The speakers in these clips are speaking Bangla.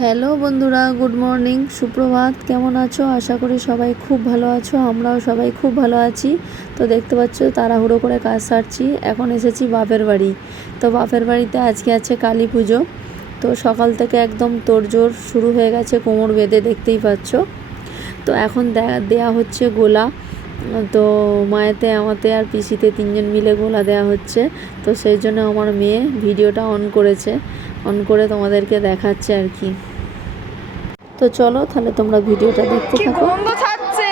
হ্যালো বন্ধুরা, গুড মর্নিং, সুপ্রভাত। কেমন আছো? আশা করি সবাই খুব ভালো আছো। আমরাও সবাই খুব ভালো আছি। তো দেখতে পাচ্ছ তাড়াহুড়ো করে কাজ সারছি। এখন এসেছি বাপের বাড়ি। তো বাপের বাড়িতে আজকে আছে কালী পুজো। তো সকাল থেকে একদম তোড়জোড় শুরু হয়ে গেছে, কোমর বেঁধে, দেখতেই পাচ্ছ। তো এখন দেয়া হচ্ছে গোলা। তো মায়েতে, আমাতে আর পিসিতে তিনজন মিলে গোলা দেওয়া হচ্ছে। তো সেই জন্য আমার মেয়ে ভিডিওটা অন করেছে, অন করে তোমাদেরকে দেখাচ্ছে আর কি। তো চলো তাহলে তোমরা ভিডিওটা দেখতে থাকো। গন্ধ ছাড়ছে।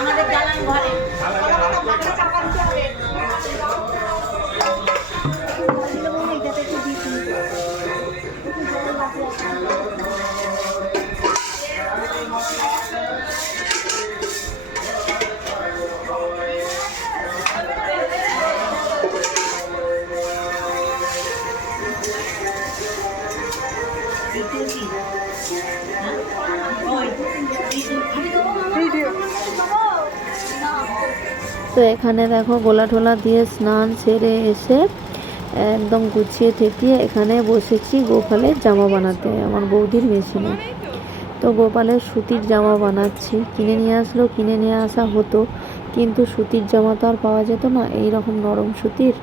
আমাদের জ্বালান ঘরে তো এখানে দেখো গোলা টোলা দিয়ে স্নান সেরে এসে একদম গুছিয়ে ঠেকিয়ে এখানে বসেছি গোপালের জামা বানাতে, আমার বৌদির মেশিনে। তো গোপালের সুতির জামা বানাচ্ছি। কিনে নিয়ে আসা হতো, কিন্তু সুতির জামা তো আর পাওয়া যেত না, এই রকম নরম সুতির।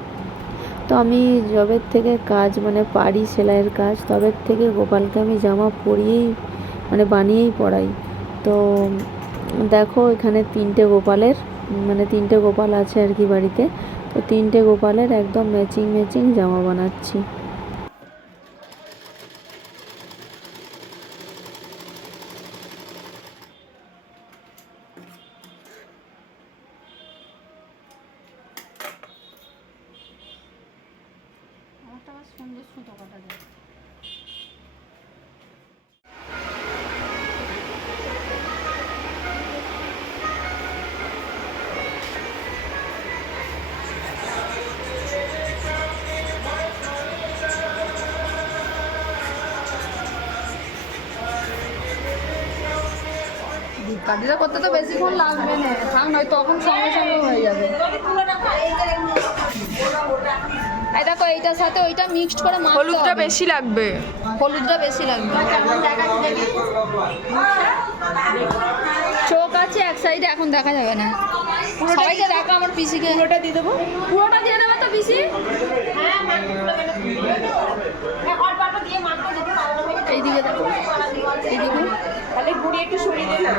তো আমি যবের থেকে কাজ পারি সেলাইয়ের কাজ, তবের থেকে গোপালকে আমি জামা পরিয়েই বানিয়েই পরাই। তো দেখো এখানে তিনটে গোপাল আছে আর কি বাড়িতে। তো তিনটে গোপালের একদম ম্যাচিং জামা বানাচ্ছি। সুন্দর সুতো কাটা যায়। কাটিটা করতে তো বেশিক্ষণ লাগবে না, থাক নয় তখন সঙ্গে সঙ্গে হয়ে যাবে। এই দেখো এইটার সাথে ওইটা মিক্সড করে মাখতে হবে। হলুদটা বেশি লাগবে। চোখ আছে এক সাইডে, এখন দেখা যাবে না। সবাইকে দেখা, আমার পিসিকে পুরোটা দিয়ে দেবো। পুরোটা দিয়ে দেবো তো পিসি? এইদিকে দেখো, এইদিকে তাহলে ঘুরি একটু সরিয়ে দে না।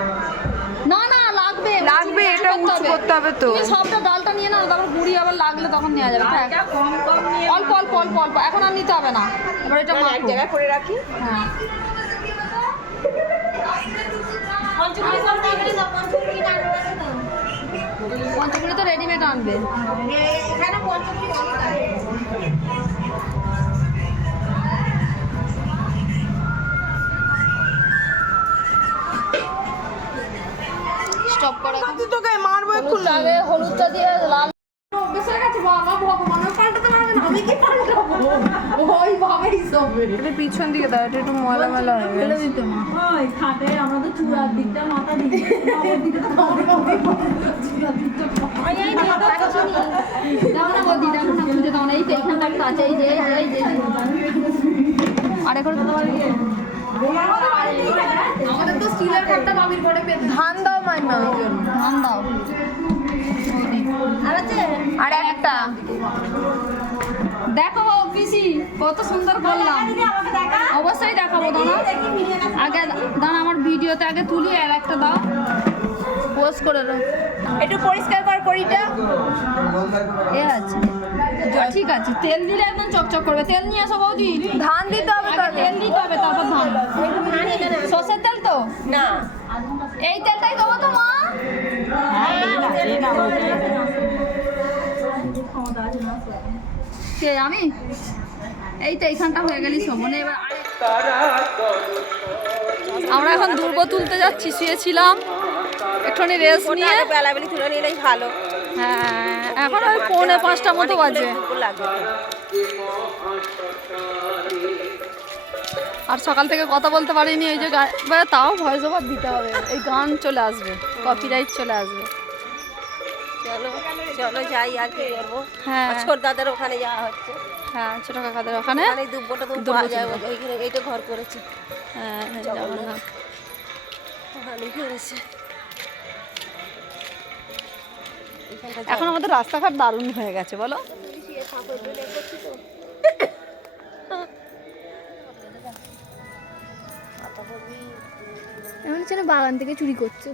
না লাগবে, এটা উঁচু করতে হবে। তো তুমি সবটা ডালটা নিয়ে নাও, তারপর গুঁড়ি আবার লাগলে তখন নেওয়া যাবে। অল্প এখন আর নিতে হবে না। এবার এটা এক জায়গায় করে রাখি। হ্যাঁ, পঞ্চমুড়ি তো রেডিমেড আনবে। স্টপ করা, তোকে মারবো একটু। লাগে হলুদটা দিয়ে লাল অভ্যেস হয়ে গেছে। বাবা ভগবান, পাল্টাতে পারবে না, আমি কি পাল্টাবো? ওই ভাবেই সবে এটা পিছন দিকে দাও, এটা একটু ময়লা ময়লা হয়ে গেছে। ফেলে দিতে মা, ওই খাটে আমরা তো চূড়ার দিকটা মাথা দিই, বাবার দিকে তো আমরা চূড়ার দিকটা আই দাও না বদি, দাও না খুঁজে দাও না। এই তো এইখানটা একটা আছে, এই যে আরে করে আমাদের তো স্টিলের খাটটা বাবির ঘরে পেতে। ধান দাও মাইমা, ধান দাও। আর একটা দেখো পিসি, কত সুন্দর করলাম। অবশ্যই দেখাবো, দাঁড়া আগে, দাঁড়া আমার ভিডিওতে আগে তুলি। আর একটা দাও, পোস্ট করে দাও। একটু পরিষ্কার কর কড়িটা। এ আছে, ঠিক আছে। তেল দিলে একদম চকচক করবে। তেল নিয়ে আসো বৌদি। ধান দিতে হবে, তেল দিতে হবে, তারপর ধান। সর্ষের তেল তো না, এই তেলটাই দেবো তো মা। কে আমি? এই তো এইখানটা হয়ে গেলি শোভনে। এবার আমরা এখন দুর্গ তুলতে যাচ্ছি, শুয়েছিলাম একটুখানি রেস্ট নিয়ে। বেলাবেলি তুলে নিলেই ভালো। হ্যাঁ এখন ওই 4:45 মতো বাজে। আর সকাল থেকে কথা বলতে পারিনি, এই যে তাও ভয়েস ওভার দিতে হবে, এই গান চলে আসবে, কপিরাইট চলে আসবে। চলো চলো যাই আর কি করবো। হ্যাঁ ছোট দাদার ওখানে যাওয়া হচ্ছে। হ্যাঁ ছোট কাকাদের ওখানে দুব্বটা তো পাওয়া যায়, ওইখানে এইটা ঘর করেছে। হ্যাঁ জগন্নাথ ওখানে করেছে। এখন আমাদের রাস্তাঘাট দারুণ হয়ে গেছে বলো। এমন হচ্ছে না বাগান থেকে চুরি করছে।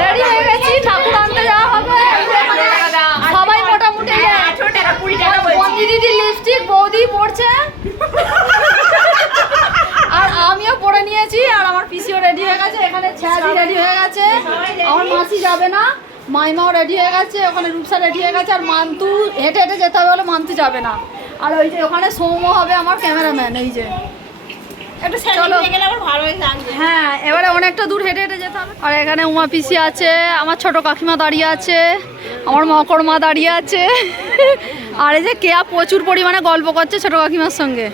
রেডি হয়ে গেছি, ঠাকুর আনতে যাওয়া হবে। সবাই মোটামুটি বন্দি দিদি লিপস্টিক বৌদি পড়ছে, আর আমিও পরে নিয়েছি, আর আমার পিসিও রেডি হয়ে গেছে। এখানে ছেঁড়ি রেডি হয়ে গেছে, আমার মাসি যাবে না, মাইমাও রেডি হয়ে গেছে, ওখানে রূপসা রেডি হয়ে গেছে, আর মান্তু হেঁটে হেঁটে যেতে হবে বলে মান্তু যাবে না। আর ওই যে ওখানে সৌম্য হবে আমার ক্যামেরাম্যান, এই যে চলো। হ্যাঁ এবারে অনেকটা দূর হেঁটে হেঁটে যেতে হবে। আর এখানে উমা পিসি আছে, আমার ছোট কাকিমা দাঁড়িয়ে আছে, আমার মকর মা দাঁড়িয়ে আছে, আর এই যে কেয়া প্রচুর পরিমাণে গল্প করছে ছোট কাকিমার সঙ্গে।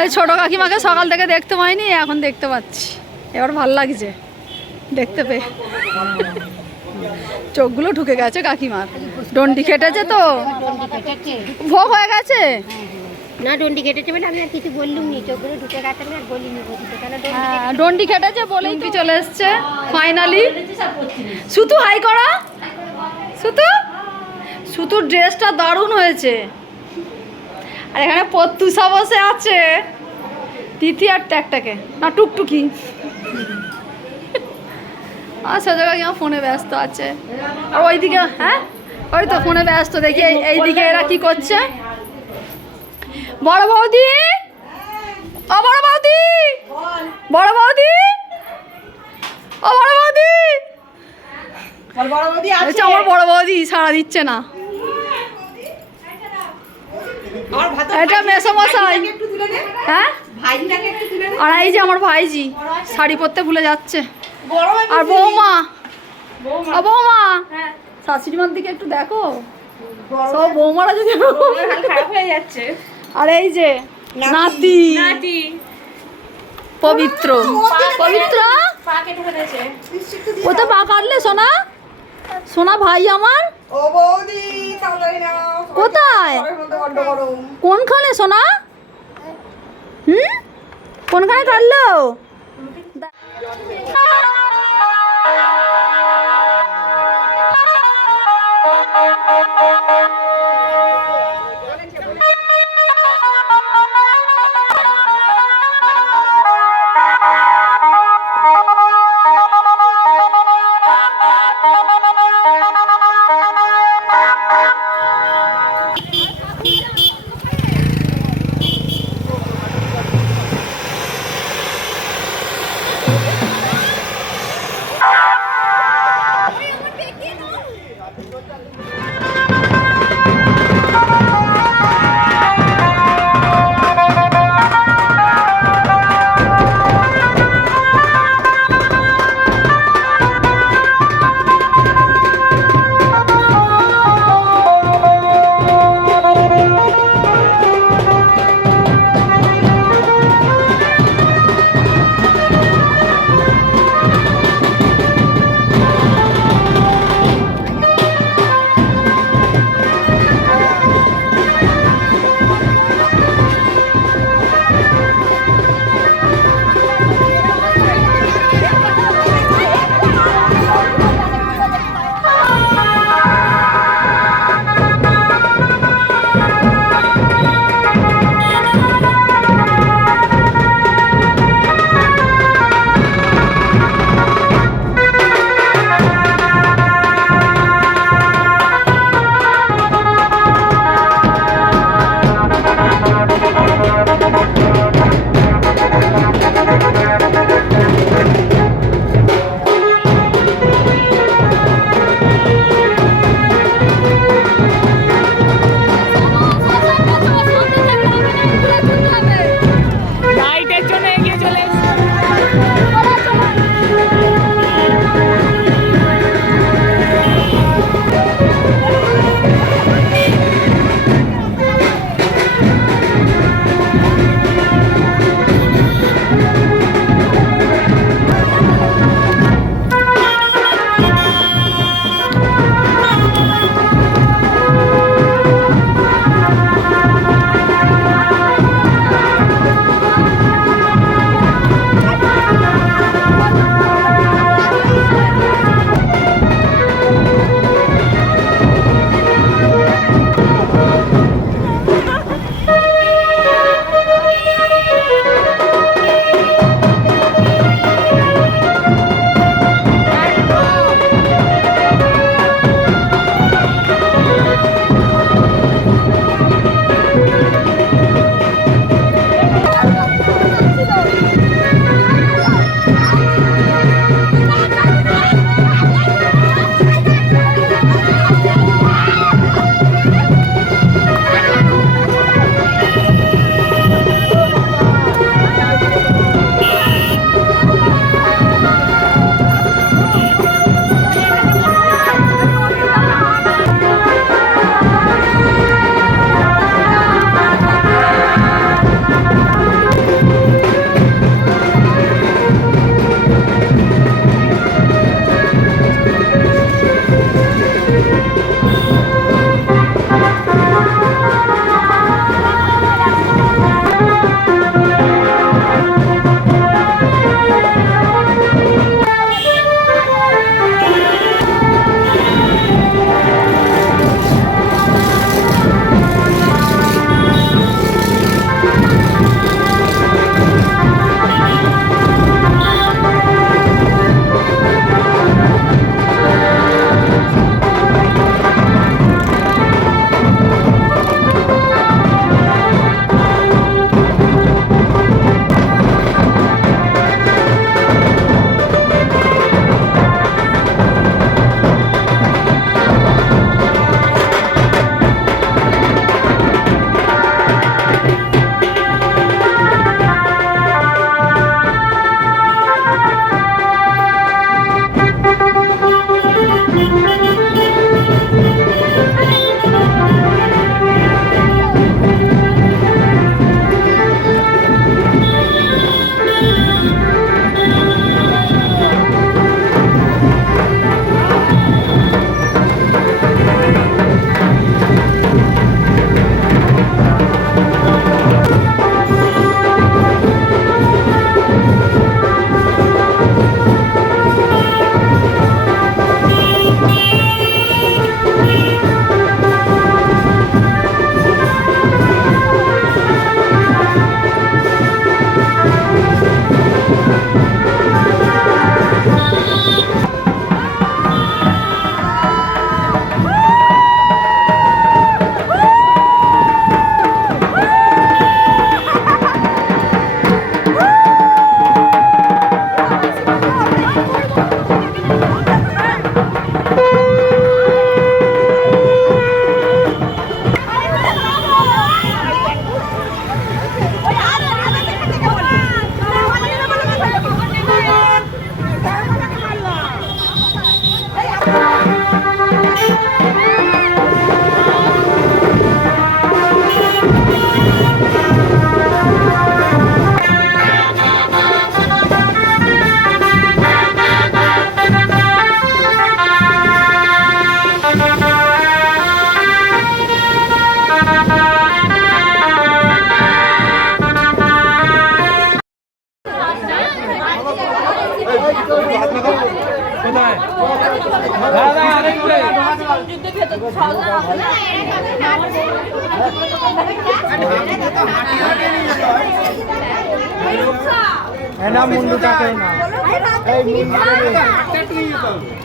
এই ছোট কাকিমাকে সকাল থেকে দেখতে পাইনি, এখন দেখতে পাচ্ছি, এবার ভাল লাগছে দেখতে পেয়ে। চোখগুলো ঢুকে গেছে কাকিমার, ডন্ডি কেটেছে তো, ভোগ হয়ে গেছে না ডন্ডি কেটেছে বলে আমি আর কিছু বললুম নি, চোখগুলো ঢুকে গেছে আমি আর বলিনি বলতে, কেন ডন্ডি কেটেছে বলেই তো চলে এসছে ফাইনালি। সুতু হাই করা, সুতু সুতুর ড্রেসটা দারুণ হয়েছে। আর এখানে প্রত্যুষা বসে আছে, তিথি আর ট্যাকটাকে না টুকটুকি, আর সোজা কাকিমা ফোনে ব্যস্ত আছে। আর ওইদিকে হ্যাঁ ওই তো ফোনে ব্যস্ত, দেখি এইদিকে এরা কি করছে। বড় বৌদি, ও বড় বৌদি, বড় বৌদি, ও বড় বৌদি, আমার বড় বৌদি সাড়া দিচ্ছে না। এটা মেসোমশাই, হ্যাঁ আর এই যে আমার ভাইজি শাড়ি পরতে ভুলে যাচ্ছে। আর বৌমা, ও বৌমা শাশুড়ি মার দিকে একটু দেখো, সব বৌমারা যদি খারাপ হয়ে যাচ্ছে। আর এই যে নাতি পবিত্র, পবিত্র ও তো পা কাটলে সোনা, সোনা ভাই আমার কোথায়, কোনখানে সোনা, কোনখানে কাটলো?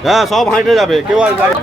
হ্যাঁ সব হাঁটে যাবে কেউ আর গাড়ি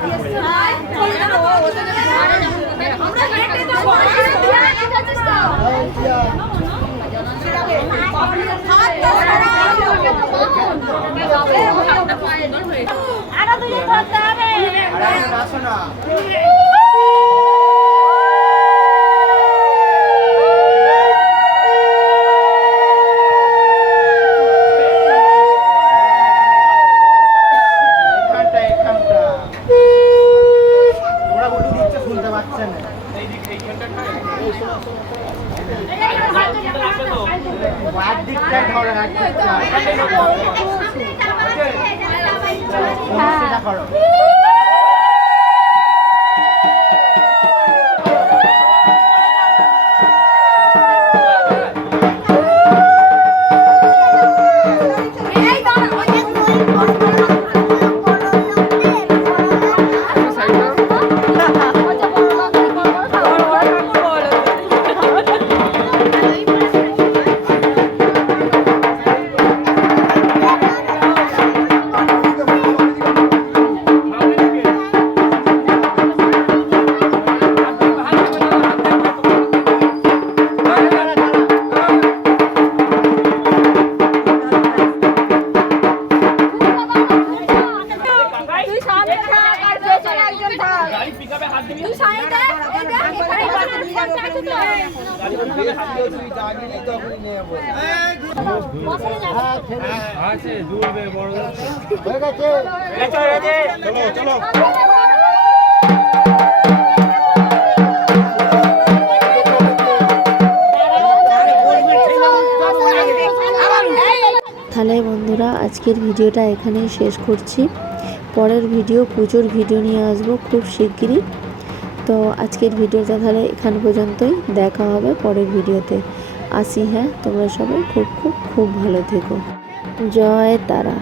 চলো তাহলে বন্ধুরা আজকের ভিডিওটা এখানেই শেষ করছি। পরের ভিডিও পুজোর ভিডিও নিয়ে আসবো খুব শিগগিরই। তো আজকের ভিডিওটা তাহলে এখান পর্যন্তই, দেখা হবে পরের ভিডিওতে। আসি, হ্যাঁ তোমরা সবাই খুব খুব খুব ভালো থেকো। জয় তারা।